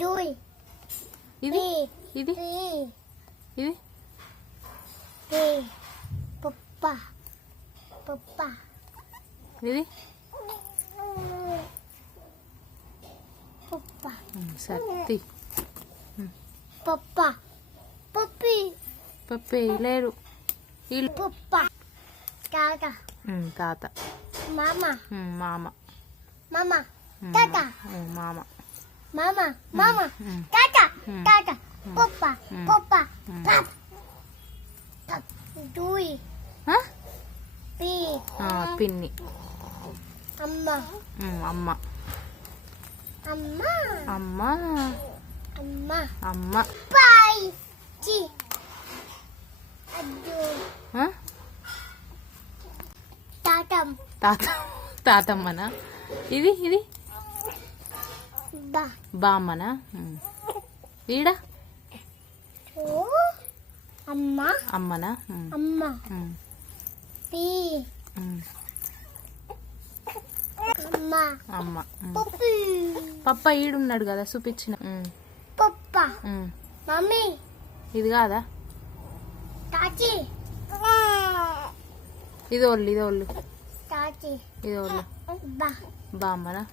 Dui. ఇది. ఇది. ఇది. Papa. Papa. ఇది Papa. ఉమ్, సరే తీ Papa. Puppy. పప్పే లేరు. ఉమ్, తాత Mama. ఉమ్, మామ Mama. ఉమ్, Tata. ఉమ్, మామ mama, hmm. mama, hmm. tata, hmm. tata, papa, papa, pap, pap, dui. Hah? Pi. Ah, pini. Amma. Hmm, amma. Amma. Amma. Amma. Amma. Pai. Ji. Aduh. Hah? Tatam. Tatam. Tatam mana? Ini, ini. బామ్మనా. ఈడ. అమ్మనా. అమ్మ. పప్ప ఈడున్నాడు కదా చూపించిన. ఉమ్. Mummy. ఇది కాదా Tati. ఇది ఒళ్ళు ఇది ఒళ్ళు. ఇది ఒళ్ళు. బామ్మనా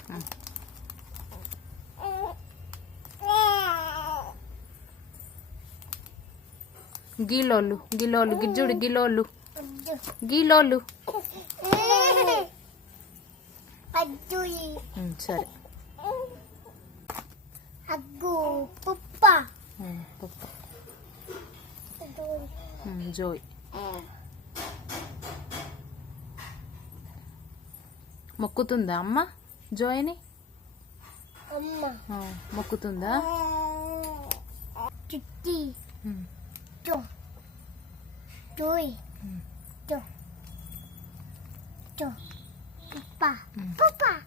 గీలోళ్ళు గిలోళ్ళు గిజ్జుడు గిలోళ్ళు. గీలోళ్ళు సరే జోయ్ మొక్కుతుందా అమ్మ? జోయ్ని మొక్కుతుందా? Tutti. どい、うん、ど、ど、パパ、うん、パパ。